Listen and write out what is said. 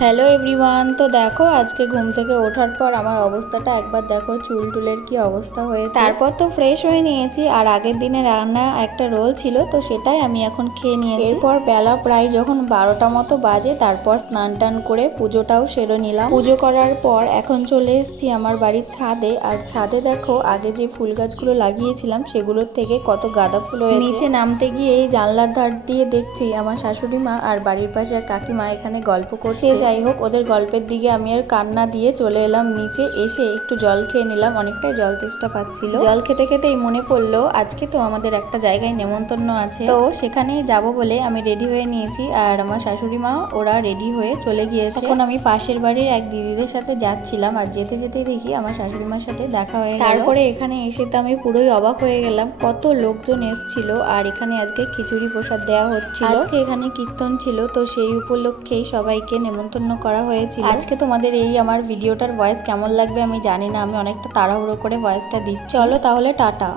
Hello everyone. তো দেখো আজকে ঘুম থেকে ওঠার পর আমার অবস্থাটা একবার দেখো, চুল টুলের কি অবস্থা হয়েছে। তারপর তো ফ্রেশ হয়ে নিয়েছি, আর আগের দিনে রান্না একটা রোল ছিল, তো সেটাই আমি এখন খেয়ে নিয়েছি। এরপর বেলা প্রায় যখন 12টা মতো বাজে, তারপর স্নান টান করে পুজোটাও সেরে নিলাম। পুজো করার পর এখন চলে এসেছি আমার বাড়ির ছাদে। আর ছাদে দেখো আগে যে ফুল গাছগুলো লাগিয়েছিলাম সেগুলোর থেকে কত গাঁদা ফুল হয়েছে। নিচে নামতে গিয়ে এই জানলার ধার দিয়ে দেখছি আমার শাশুড়ি মা আর বাড়ির পাশে কাকিমা এখানে গল্প করছে। যাই হোক, ওদের গল্পের দিকে আমি আর কান্না দিয়ে চলে এলাম নিচে। এসে একটু জল খেয়ে নিলাম, অনেকটাই জল তেষ্টা পাচ্ছিল। জল খেতে খেতেই মনে পড়লো আজকে তো আমাদের একটা জায়গায় নেমন্তন্ন আছে, তো সেখানেই যাব বলে আমি রেডি হয়ে নিয়েছি। আর আমার শাশুড়ি মা ওরা রেডি হয়ে চলে গিয়েছে। এখন আমি পাশের বাড়ির এক দিদিদের সাথে যাচ্ছিলাম, আর যেতে যেতে দেখি আমার শাশুড়ি মার সাথে দেখা হয়ে গেল। তারপরে এখানে এসে তো আমি পুরোই অবাক হয়ে গেলাম, কত লোকজন এসেছিল। আর এখানে আজকে খিচুড়ি প্রসাদ দেওয়া হচ্ছিল। আজকে এখানে কীর্তন ছিল, তো সেই উপলক্ষেই সবাইকে নেমন্তন্ন করা হয়েছিল। আজকে তোমাদের এই আমার ভিডিওটার ভয়েস কেমন লাগবে আমি জানি না, আমি অনেকটা তাড়াহুড়ো করে ভয়েসটা দিচ্ছি। চলো তাহলে টাটা।